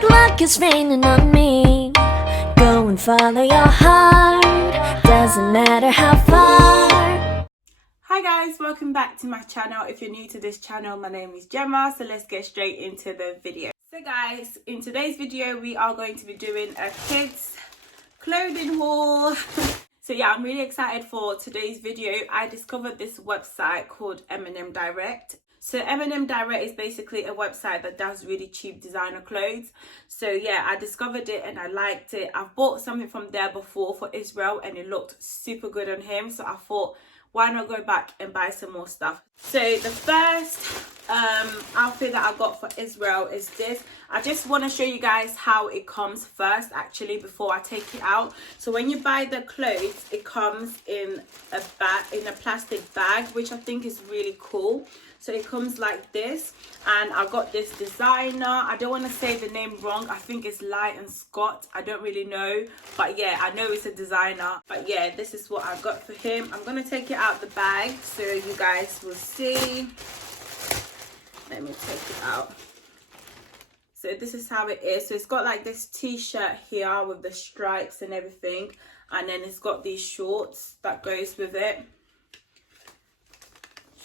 like luck is raining on me. Go and follow your heart, doesn't matter how far. Hi guys, welcome back to my channel. If you're new to this channel, my name is Gemma, so let's get straight into the video. So guys, in today's video we are going to be doing a kids clothing haul. So yeah, I'm really excited for today's video. I discovered this website called M&M Direct. So M&M Direct is basically a website that does really cheap designer clothes. So yeah, I discovered it and I liked it. I've bought something from there before for Israel and it looked super good on him. So I thought, why not go back and buy some more stuff? So the first outfit that I got for Israel is this. I just want to show you guys how it comes first, actually, before I take it out. So when you buy the clothes, it comes in a bag, in a plastic bag, which I think is really cool. So it comes like this, and I got this designer. I don't want to say the name wrong. I think it's Light and Scott. I don't really know, but yeah, I know it's a designer. But yeah, this is what I got for him. I'm gonna take it out the bag so you guys will see. Let me take it out. So this is how it is. So it's got like this t-shirt here with the stripes and everything, and then it's got these shorts that goes with it.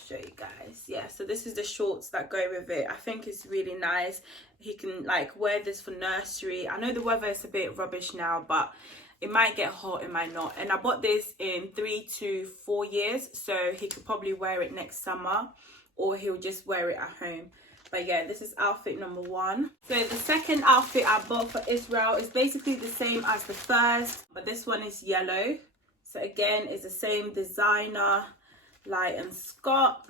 Show you guys. Yeah, so this is the shorts that go with it. I think it's really nice. He can like wear this for nursery. I know the weather is a bit rubbish now, but it might get hot, it might not. And I bought this in 3 to 4 years, so he could probably wear it next summer, or he'll just wear it at home. But yeah, this is outfit number 1. So the second outfit I bought for Israel is basically the same as the first, but this one is yellow. So again, it's the same designer, Light and Scott,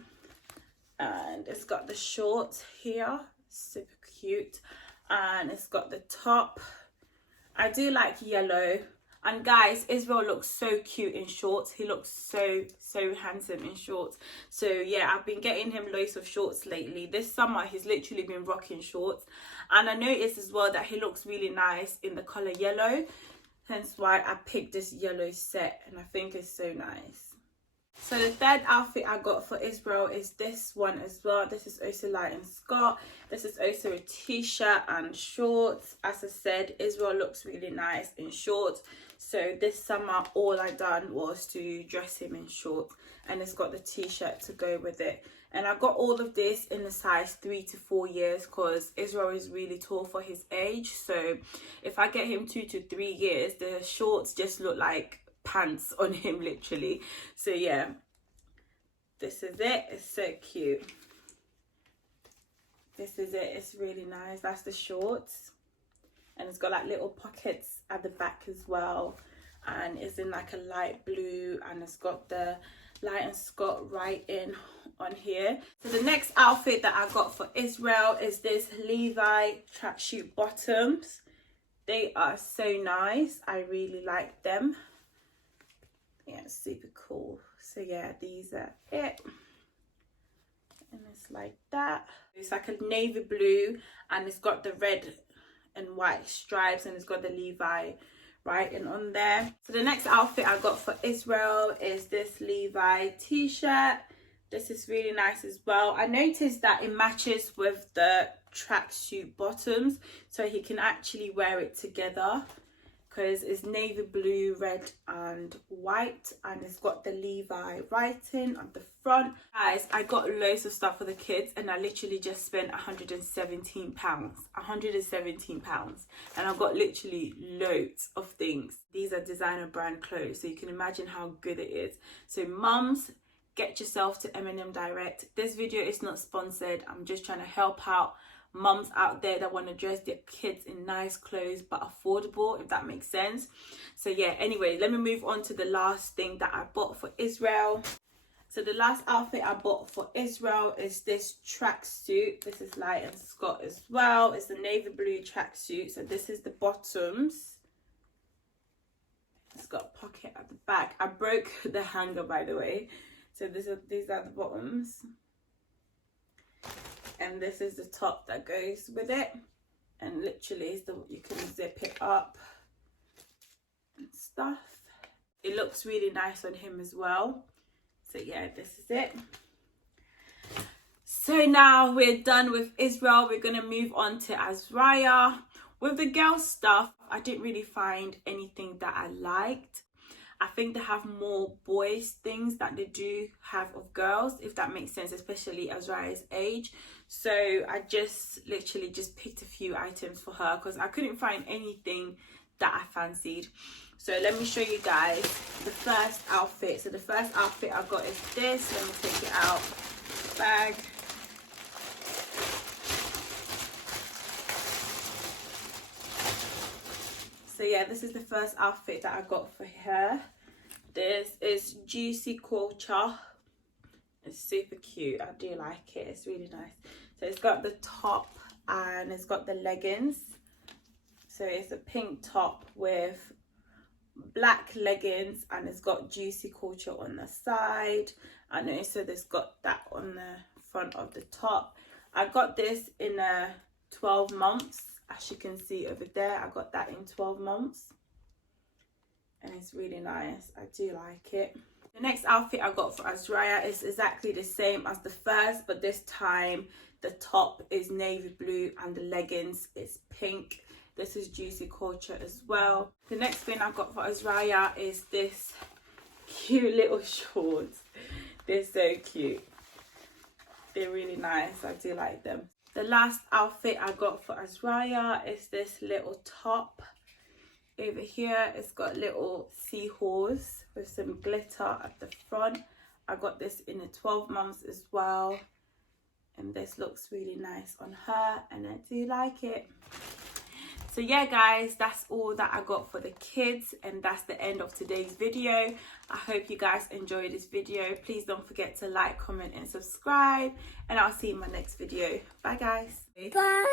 and it's got the shorts here, super cute, and it's got the top. I do like yellow, and guys, Israel looks so cute in shorts. He looks so handsome in shorts. So yeah, I've been getting him loads of shorts lately. This summer he's literally been rocking shorts, and I noticed as well that he looks really nice in the color yellow, hence why I picked this yellow set, and I think it's so nice. So the third outfit I got for Israel is this one as well. This is also Light and Scott. This is also a t-shirt and shorts. As I said, Israel looks really nice in shorts. So this summer all I done was to dress him in shorts, and it's got the t-shirt to go with it. And I got all of this in the size 3 to 4 years because Israel is really tall for his age. So if I get him 2 to 3 years, the shorts just look like pants on him, literally. So yeah, this is it. It's so cute. This is it. It's really nice. That's the shorts, and it's got like little pockets at the back as well, and it's in like a light blue, and it's got the Light and Scott writing on here. So the next outfit that I got for Israel is this Levi tracksuit bottoms. They are so nice. I really like them. Yeah, it's super cool. So yeah, these are it, and it's like that. It's like a navy blue, and it's got the red and white stripes, and it's got the Levi writing on there. So the next outfit I got for Israel is this Levi t-shirt. This is really nice as well. I noticed that it matches with the tracksuit bottoms, so he can actually wear it together, because it's navy blue, red and white, and it's got the Levi writing on the front. Guys, I got loads of stuff for the kids, and I literally just spent £117. £117, and I've got literally loads of things. These are designer brand clothes, so you can imagine how good it is. So mums, get yourself to M&M Direct. This video is not sponsored. I'm just trying to help out mums out there that want to dress their kids in nice clothes but affordable, if that makes sense. So yeah, anyway, let me move on to the last thing that I bought for Israel. So the last outfit I bought for Israel is this tracksuit. This is Light and Scott as well. It's the navy blue tracksuit. So this is the bottoms. It's got a pocket at the back. I broke the hanger, by the way. So these are the bottoms, and this is the top that goes with it, and literally you can zip it up and stuff. It looks really nice on him as well. So yeah, this is it. So now we're done with Israel. We're gonna move on to Azraya. With the girl stuff, I didn't really find anything that I liked. I think they have more boys things that they do have of girls, if that makes sense, especially Azraya's age. So I just literally just picked a few items for her because I couldn't find anything that I fancied. So let me show you guys the first outfit. So the first outfit I got is this. Let me take it out. Bag. So yeah, this is the first outfit that I got for her. This is Juicy Culture. It's super cute. I do like it. It's really nice. So it's got the top and it's got the leggings. So it's a pink top with black leggings and it's got Juicy Culture on the side. And also there's got that on the front of the top. I got this in a 12 months. As you can see over there, I got that in 12 months. And it's really nice. I do like it. The next outfit I got for Azraya is exactly the same as the first, but this time the top is navy blue and the leggings is pink. This is Juicy Culture as well. The next thing I got for Azraya is this cute little shorts. They're so cute. They're really nice. I do like them. The last outfit I got for Azraya is this little top. Over here, it's got little seahorse with some glitter at the front. I got this in the 12 months as well. And this looks really nice on her and I do like it. So yeah guys, that's all that I got for the kids and that's the end of today's video. I hope you guys enjoyed this video. Please don't forget to like, comment and subscribe and I'll see you in my next video. Bye guys. Bye.